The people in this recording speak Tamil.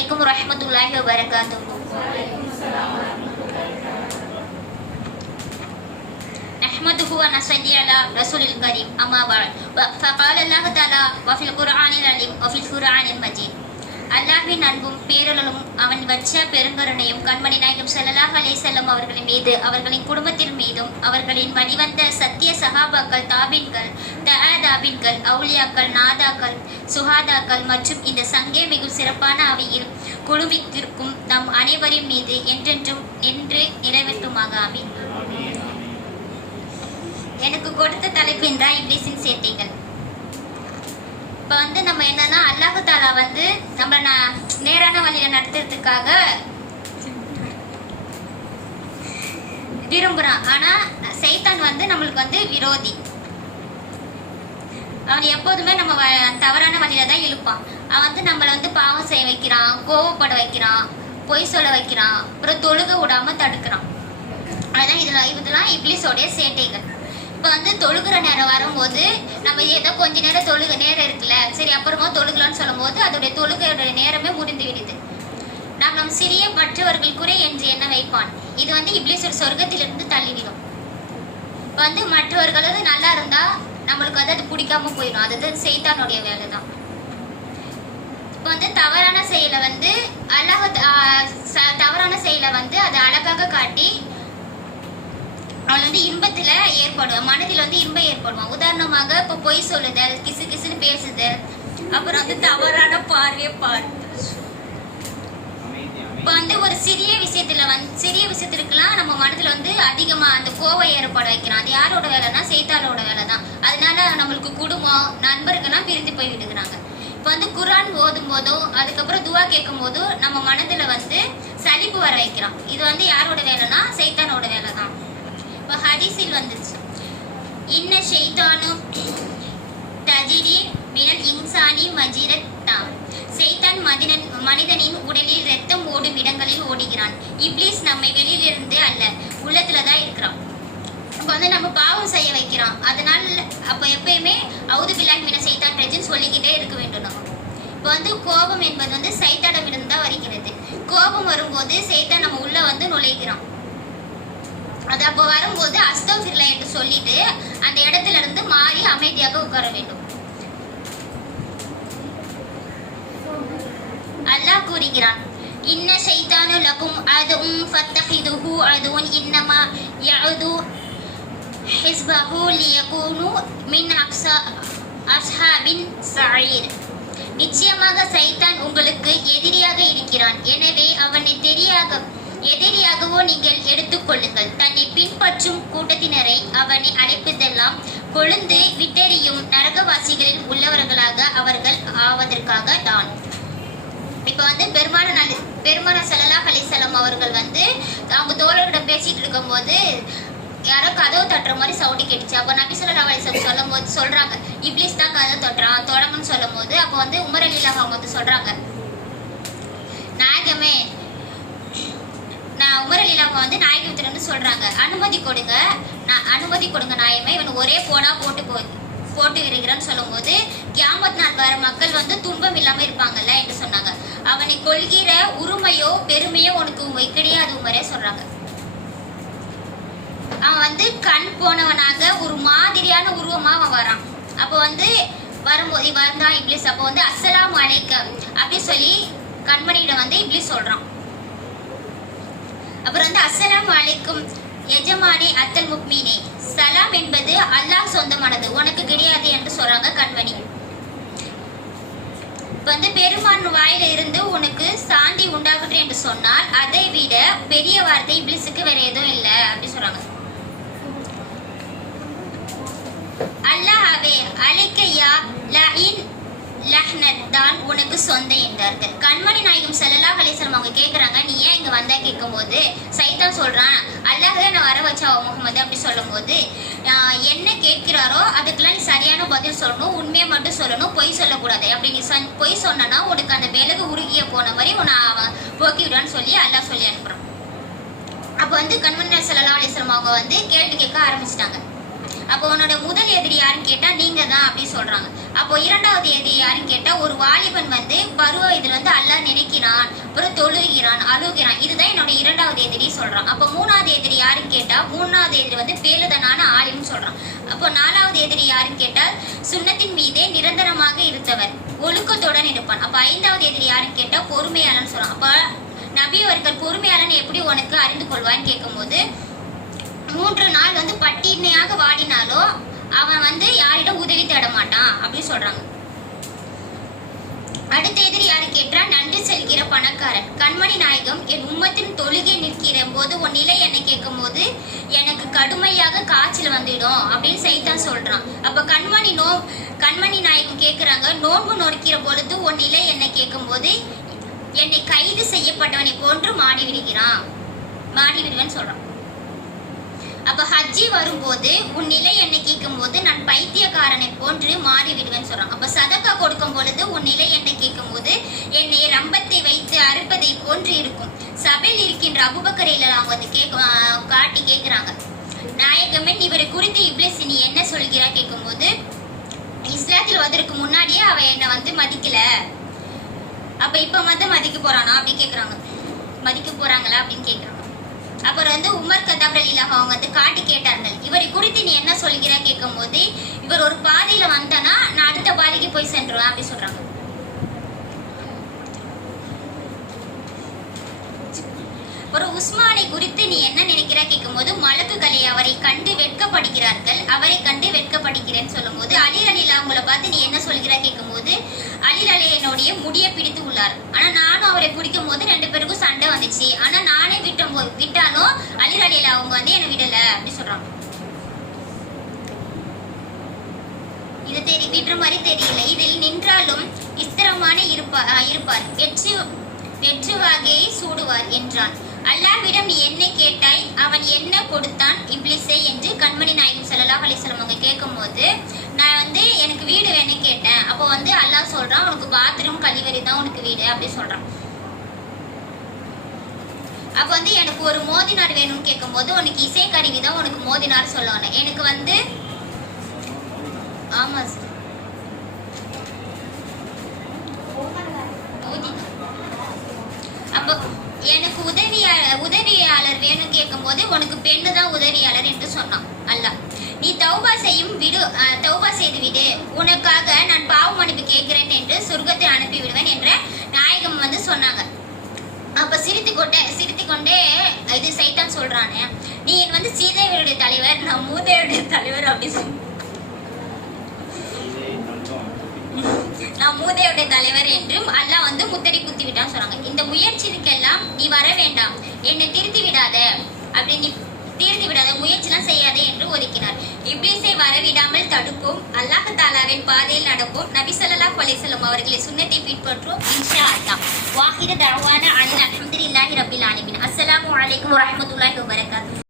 عليكم ورحمة الله وبركاته. نحمده ونصلي على رسول الكريم. أما بعد. فقال الله تعالى وفي القرآن العليم وفي القرآن المجيد. அல்லாஹ்வின் அன்பும் பேரலும் அவன் வச்ச பெருங்கருணையும் கண்மணி நாயகம் ஸல்லல்லாஹு அலைஹி வஸல்லம் அவர்களின் மீது அவர்களின் குடும்பத்தின் மீதும் அவர்களின் வழிவந்த சத்திய சஹாபாக்கள் தாபின்கள் தஆதாபின்கள் அவுலியாக்கள் நாதாக்கள் சுஹாதாக்கள் மற்றும் இந்த சங்கே மிகு சிறப்பான அவையில் குழுமித்திருக்கும் நம் அனைவரின் மீது என்றென்றும் நின்று நிறைவேற்றுமாக ஆமீன். எனக்கு கொடுத்த தலைப்பு என்றால் இப்ளீஸின் சேர்த்தைகள் இப்போ வந்து நம்ம என்னன்னா அல்லாஹு தாலா வந்து நம்ம ந- நேரான வழியில நடத்துறதுக்காக விரும்புறான். ஆனா சைத்தான் வந்து நம்மளுக்கு வந்து விரோதி. அவன் எப்போதுமே நம்ம வ- தவறான வழியில தான் இழுப்பான். அவன் வந்து நம்மளை வந்து பாவம் செய்ய வைக்கிறான் கோவப்பட வைக்கிறான் பொய் சொல்ல வைக்கிறான் அப்புறம் தொழுக விடாம தடுக்கிறான். அதான் இதெல்லாம் இதெல்லாம் இப்ளிஸோடைய சேட்டைகள். இப்போ வந்து தொழுகிற நேரம் வரும்போது நம்ம ஏதோ கொஞ்ச நேரம் தொழுக நேரம் இருக்குல்ல? சரி அப்புறமா தொழுகலான்னு சொல்லும்போது அதோடைய தொழுகையோட நேரமே முடிந்து விடுது. நாம் நம் சிறிய மற்றவர்கள் குறை என்று எண்ண வைப்பான்? இது வந்து இப்ளிஸோட சொர்க்கத்திலிருந்து தள்ளிவிடும். இப்போ வந்து மற்றவர்களது நல்லா இருந்தா நம்மளுக்கு வந்து அது பிடிக்காம போயிடும். அது வந்து செய்தானுடைய வேலை தான் இப்போ வந்து தவறான செயலை வந்து அழக தவறான செயலை வந்து அதை அழகாக காட்டி அவள் வந்து இன்பத்துல ஏற்படுவான் மனதில் வந்து இன்பம் ஏற்படுவான். உதாரணமாக இப்போ பொய் சொல்லுதல் கிசு கிசுன்னு பேசுதல் அப்புறம் வந்து தவறான பார்வையை பார். இப்போ வந்து ஒரு சிறிய விஷயத்துல வந்து சிறிய விஷயத்திற்குலாம் நம்ம மனதுல வந்து அதிகமா அந்த கோவம் ஏற்பட வைக்கிறோம் அது யாரோட வேலைன்னா செய்தாரோட வேலை தான் அதனால நம்மளுக்கு குடும்பம் நண்பர்கள்லாம் பிரிந்து போய் விடுகிறாங்க. இப்போ வந்து குரான் ஓதும் போதும் அதுக்கப்புறம் துவா கேட்கும் போதும் நம்ம மனதுல வந்து சலிப்பு வர வைக்கிறோம் இது வந்து யாரோட வேலைன்னா சைத்தானோட வேலை தான் ஹதீஸில் வந்துச்சு. இன்ன ஷைத்தானும் தஜிரி மினல் இன்சானி மஜிரத்தாம் செய்தான் மதினன் மனிதனின் உடலில் ரத்தம் ஓடும் இடங்களில் ஓடுகிறான். இப்ளீஸ் நம்மை வெளியிலிருந்து அல்ல உள்ளத்துல தான் இருக்கிறான். இப்போ வந்து நம்ம பாவம் செய்ய வைக்கிறான். அதனால அப்போ எப்பயுமே அவுது பில்லாஹ் மின சைத்தான் ரஜின் சொல்லிக்கிட்டே இருக்க வேண்டும் நம்ம. இப்போ வந்து கோபம் என்பது வந்து சைத்தாடமிருந்து தான் வருகிறது. கோபம் வரும்போது சைத்தான் நம்ம உள்ள வந்து நுழைகிறான். அது அப்போ வரும்போது அஸ்தோஃபிர்லா என்று சொல்லிட்டு அந்த இடத்துல இருந்து மாறி அமைதியாக உட்கார வேண்டும். அல்லாஹ் கூறுகிறான் இன்ன ஷைத்தானு லகும் அதுவும் ஃபத்தஹிதுஹு அதுவும் இன்னமா யஅது ஹிஸ்பஹு லியகூனு மின் அக்ஸா அஸ்ஹாபின் சயீர் நிச்சயமாக சைத்தான் உங்களுக்கு எதிரியாக இருக்கிறான். எனவே அவனை தெரியாக எதிரியாகவோ நீங்கள் எடுத்துக்கொள்ளுங்கள் தன்னை பின்பற்றும் கூட்டத்தினரை அவனை அழைப்பதெல்லாம் கொழுந்து விட்டெறியும் நரகவாசிகளில் உள்ளவர்களாக அவர்கள் ஆவதற்காக தான். இப்போ வந்து பெருமான பெருமான சல்லல்லாஹ் அலிசல்லாம் அவர்கள் வந்து அவங்க தோழர்கிட்ட பேசிட்டு இருக்கும்போது யாரோ கதவு தட்டுற மாதிரி சவுண்டு கேட்டுச்சு. அப்போ நபி சொல்லா அலிசல்லாம் சொல்லும் போது சொல்றாங்க. இப்ளீஸ் தான் கதவு தட்டுறான் தொடங்கன்னு சொல்லும் போது அப்போ வந்து உமர் அவங்க வந்து சொல்றாங்க. நாயகமே அவங்க வந்து நாயகத்திடம் வந்து சொல்றாங்க. அனுமதி கொடுங்க. நான் அனுமதி கொடுங்க நாயமே. இவன் ஒரே போடா போட்டு போ போட்டு இருக்கிறான்னு சொல்லும்போது கியாமத் நாள் வர மக்கள் வந்து துன்பம் இல்லாம இருப்பாங்கல்ல என்று சொன்னாங்க. அவனை கொள்கிற உரிமையோ பெருமையோ உனக்கு கிடையாது உமரே சொல்றாங்க. அவன் வந்து கண் போனவனாக ஒரு மாதிரியான உருவமா அவன் வரான். அப்போ வந்து வரும்போது வந்தான் இப்ளீஸ் அப்போ வந்து அசலாம் அழைக்க அப்படின்னு சொல்லி கண்மணியிடம் வந்து இப்ளீஸ் சொல்றான். அப்புறம் வந்து அஸ்ஸலாம் அலைக்கும் எஜமானே அத்தல் முக்மீனே சலாம் என்பது அல்லாஹ் சொந்தமானது. உனக்கு கிடையாது என்று சொல்றாங்க கண்மணி. இப்போ வந்து பெருமான் வாயில இருந்து உனக்கு சாந்தி உண்டாகட்டும் என்று சொன்னால் அதை விட பெரிய வார்த்தை இப்ளிஸுக்கு வேற எதுவும் இல்லை அப்படின்னு சொல்றாங்க. கய்யா ல இன் லஹ்னத் தான் உனக்கு சொந்த என்றார்கள். கண்மணி நாயகம் செல்லல்லா கலேசரம் அவங்க கேட்குறாங்க நீ ஏன் இங்கே வந்தா? கேட்கும்போது சைத்தான் சொல்கிறான் அல்லாஹ் நான் வர வச்சா முகமது? அப்படி சொல்லும்போது என்ன கேட்கிறாரோ அதுக்கெல்லாம் நீ சரியான பதில் சொல்லணும் உண்மையை மட்டும் சொல்லணும் பொய் சொல்லக்கூடாது. அப்படி நீ சொன்- பொய் சொன்னனா உனக்கு அந்த விலகு உருகிய போன மாதிரி உன்னை அவன் போக்கி விடுவான்னு சொல்லி அல்லாஹ் சொல்லி அனுப்புகிறான் அப்போ வந்து கண்மணி நாயகம் செல்லல்லா வஸல்லம் அவங்க வந்து கேள்வி கேட்க ஆரம்பிச்சிட்டாங்க. அப்போ உன்னோட முதல் எதிரி யாருன்னு கேட்டா நீங்க தான் அப்படின்னு சொல்றாங்க. அப்போ இரண்டாவது எதிரி யாருன்னு கேட்டா ஒரு வாலிபன் வந்து பருவ இதுல வந்து அல்லாஹ் நினைக்கிறான் அப்புறம் தொழுகிறான் அழுகிறான். இதுதான் என்னோட இரண்டாவது எதிரி சொல்றான். அப்போ மூணாவது எதிரி யாருன்னு கேட்டா மூணாவது எதிரி வந்து பேலுதனான ஆலிம்னு சொல்றான். அப்போ நாலாவது எதிரி யாருன்னு கேட்டால் சுண்ணத்தின் மீதே நிரந்தரமாக இருந்தவர் ஒழுக்கத்துடன் இருப்பான். அப்போ ஐந்தாவது எதிரி யாருன்னு கேட்டா பொறுமையாளன்னு சொல்றான். அப்போ நபி அவர்கள் பொறுமையாளன் எப்படி உனக்கு அறிந்து கொள்வான்னு கேட்கும்போது மூன்று நாள் வந்து பட்டினியாக வாடினாலோ அவன் வந்து யாரிடம் உதவி தேட மாட்டான் அப்படின்னு சொல்றாங்க. அடுத்த எதிரி யாரு கேட்டா நன்றி செல்கிற பணக்காரன். கண்மணி நாயகம் என் உம்மத்தின் தொழுகை நிற்கிற போது உன் நிலை என்ன கேட்கும் போது எனக்கு கடுமையாக காய்ச்சல் வந்துடும் அப்படின்னு சைத்தான் சொல்றான். அப்ப கண்மணி நோ கண்மணி நாயகம் கேக்குறாங்க நோன்பு நொறுக்கிற பொழுது உன் நிலை என்ன கேட்கும் போது என்னை கைது செய்யப்பட்டவனை போன்று மாடி விடுகிறான். மாடி விடுவேன்னு சொல்றான். அப்ப ஹஜ்ஜி வரும்போது உன் நிலை என்ன கேட்கும் போது நான் பைத்தியக்காரனை போன்று மாறி விடுவேன்னு சொல்றான் அப்ப சதக்கா கொடுக்கும் பொழுது உன் நிலை என்ன கேட்கும் போது என்னை ரம்பத்தை வைத்து அறுப்பதை போன்று இருக்கும். சபையில் இருக்கின்ற அபுபக்கரையில அவங்க வந்து கேட்க காட்டி கேட்குறாங்க நாயகமே இவரை குறித்து இவ்வளோ நீ என்ன சொல்கிறா கேட்கும்போது இஸ்லாத்தில் வந்ததுக்கு முன்னாடியே அவ என்னை வந்து மதிக்கல. அப்ப இப்ப வந்து மதிக்க போறானா? அப்படி கேக்குறாங்க. மதிக்க போறாங்களா? அப்படின்னு கேக்குறாங்க. அப்புறம் வந்து உமர் கதாப் ரலிலாக அவங்க வந்து காட்டி கேட்டார்கள். இவரை குறித்து நீ என்ன சொல்கிறா கேட்கும்போது இவர் ஒரு பாதையில வந்தனா நான் அடுத்த பாதைக்கு போய் சென்றுவேன் அப்படி சொல்றாங்க. ஒரு உஸ்மானை குறித்து நீ என்ன நினைக்கிறா கேட்கும்போது மலக்குகளை அவரை கண்டு வெட்கப்படுகிறார்கள். அவரை கண்டு வெட்கப்படுகிறேன்னு சொல்லும்போது அலி அலிலா அவங்கள பார்த்து நீ என்ன சொல்கிறா கேட்கும்போது போது அலி என்னுடைய முடிய பிடித்து உள்ளார். ஆனா நானும் அவரை பிடிக்கும் போது ரெண்டு பேருக்கும் சண்டை வந்துச்சு. ஆனா நானே விட்ட போ- விட்டாலும் அவங்க வந்து என்னை விடல அப்படி சொல்றாங்க. இது தெரி விடுற மாதிரி தெரியல. இதில் நின்றாலும் ஸ்திரமான இருப்பா அஹ் இருப்பார். வெற்றி வெற்றி வாகையை சூடுவார் என்றான். அல்லாஹ்விடம் நீ என்ன கேட்டாய்? அவன் என்ன கொடுத்தான்? இப்ளிஸை என்று கண்மணி நாயகன் ஸல்லல்லாஹு அலைஹி வஸல்லம் கேட்கும் கேட்கும்போது நான் வந்து எனக்கு வீடு வேணும் கேட்டேன். அப்போ வந்து அல்லாஹ் சொல்றான் உனக்கு பாத்ரூம் கழிவறை தான் உனக்கு வீடு அப்படி சொல்றான். அப்போ வந்து எனக்கு ஒரு மோதினார் வேணும்னு கேட்கும்போது உனக்கு இசை கருவி தான் உனக்கு மோதினார் சொல்லுவாங்க எனக்கு வந்து ஆமா சார் அப்போ எனக்கு உதவியாளர் உதவியாளர் வேணும் கேட்கும்போது உனக்கு பெண்ணு தான் உதவியாளர் என்று சொன்னான். அல்லாஹ் நீ தௌபா செய்யும் விடு தௌபா செய்து விடு. உனக்காக நான் பாவ மன்னிப்பு கேட்கிறேன் என்று சொர்க்கத்தை அனுப்பி விடுவேன் என்ற நாயகம் வந்து சொன்னாங்க. அப்ப சிரித்து கொண்டே சிரித்து கொண்டே இது சைத்தான் சொல்றானே நீ என் வந்து சீதேவியுடைய தலைவர் நான் மூதேவியுடைய தலைவர் அப்படின்னு சொல்லி நான் மூதையுடைய தலைவர் என்றும் அல்லாஹ் வந்து முத்தடி குத்தி விட்டான்னு சொன்னாங்க இந்த முயற்சிக்கெல்லாம் நீ வர வேண்டாம். என்னை திருத்தி விடாத. அப்படி நீ திருத்தி விடாத. முயற்சிலாம் செய்யாதே என்று ஒதுக்கினார். இப்ளீஸை வரவிடாமல் தடுக்கும் அல்லாஹ் தாலாவின் பாதையில் நடக்கும். நபி ஸல்லல்லாஹு அலைஹி அவர்களை சுன்னத்தை பின்பற்றும் இன்ஷா அல்லாஹ் வாஹிர தஅவானா அனில் அலமதுல்லாஹி ரபில் ஆலமீன். அஸ்லாம் வலைக்கம் வரஹ்மத்துல்லாஹி வபரகாத்துஹு